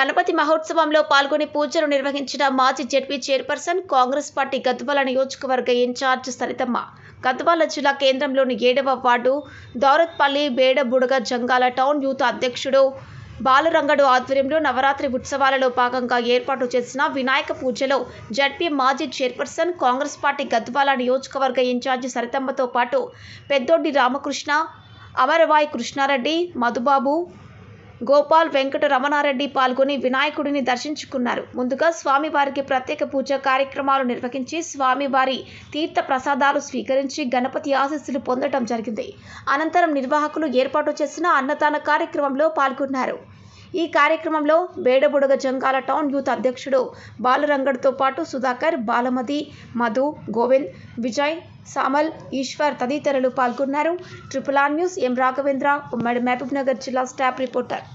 గణపతి మహోత్సవంలో పాల్గొని పూజలు నిర్వహించిన మాజీ ZP chairperson, Congress party Gadwal నియోజకవర్గ ఇన్ఛార్జ్ సరితమ్మ గద్వాల జిల్లా కేంద్రంలోని 7వ ward దౌరత్పల్లి Bedabudaga Jangala town youth అధ్యక్షుడు బాలరంగడు ఆధ్వర్యంలో నవరాత్రి ఉత్సవాలలో భాగంగా ఏర్పాటు చేసిన వినాయక పూజలో జెడ్పీ మాజీ చైర్పర్సన్, కాంగ్రెస్ పార్టీ గద్వాల నియోజకవర్గ ఇన్ఛార్జ్ సరితమ్మతో పాటు పెద్దొడ్డి రామకృష్ణ, అమరవాయి కృష్ణారెడ్డి, మధుబాబు, గోపాల్, వెంకట రమణారెడ్డి పాల్గొని వినాయకుడిని దర్శించుకున్నారు. ముందుగా స్వామివారికి ప్రత్యేక పూజ కార్యక్రమాలు నిర్వహించి స్వామివారి తీర్థ ప్రసాదాలు స్వీకరించి గణపతి ఆశీస్సులు పొందడం జరిగింది. అనంతరం నిర్వాహకులు ఏర్పాటు చేసిన అన్నదాన కార్యక్రమంలో పాల్గొన్నారు. ఈ కార్యక్రమంలో బేడబుడగ జంగాల టౌన్ యూత్ అధ్యక్షుడు బాలరంగడ్తో పాటు సుధాకర్, బాలమది, మధు, గోవింద్, విజయ్, సామల్, ఈశ్వర్ తదితరులు పాల్గొన్నారు. RRR న్యూస్ ఎం రాఘవేంద్ర, ఉమ్మడి మహబూబ్నగర్ జిల్లా స్టాఫ్ రిపోర్టర్.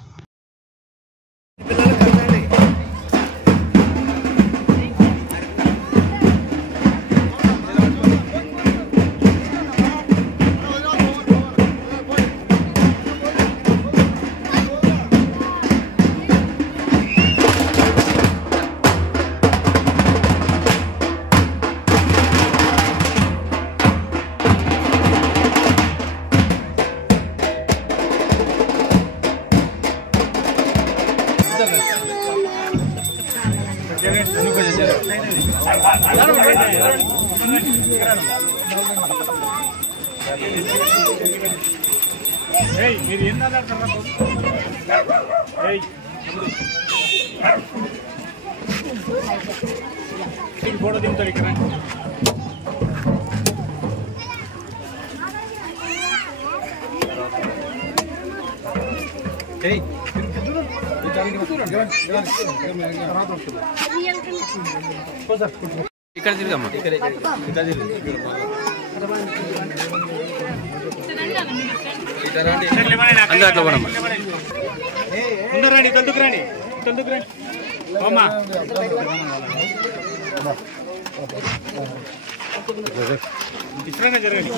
మీరు ఏం ఫోటో దిగుతారు ఇక్కడ. ఇక్కడ తిరిగమ్మా, అందరూ పోనమ్మా. రండి, తొందుకు రండి, తొందుకు రండి అమ్మా. ఇష్టంగా జరగండి.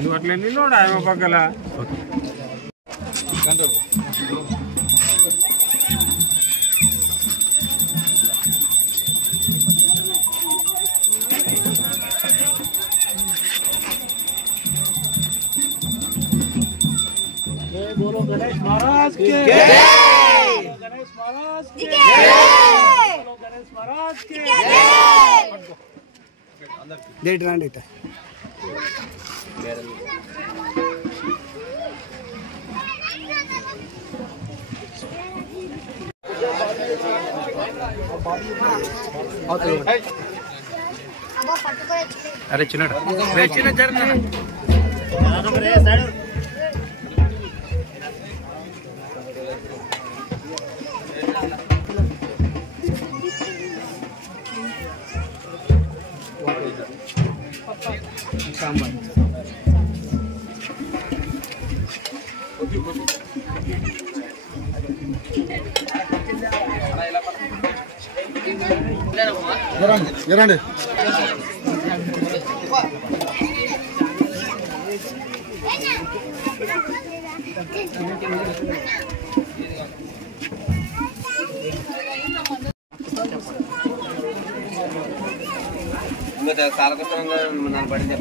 నువ్వు అట్లా నిన్నోడా ఏమో పక్కల बोलो गणेश महाराज के जय, गणेश महाराज के जय, बोलो गणेश महाराज के जय. डेट रांडी टा अरे चिन्ना चिन्ना जरना ఎరండి సాలకృష్ణంగా నన్ను పడింది.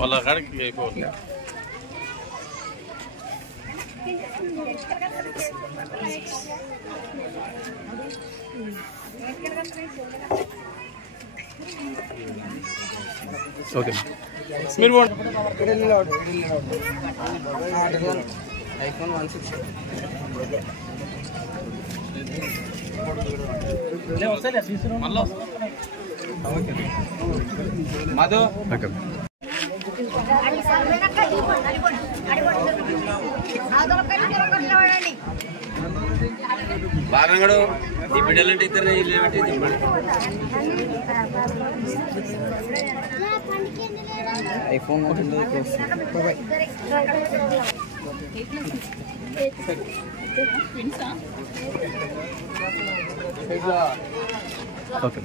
వాళ్ళ కాడికి అయిపోతుంది. ఓకే మీరు ఐఫోన్ 160 మధు బాగా ఈ బిడ్డలంటే ఇద్దరు ఇల్లు ఐఫోన్ ఓకే.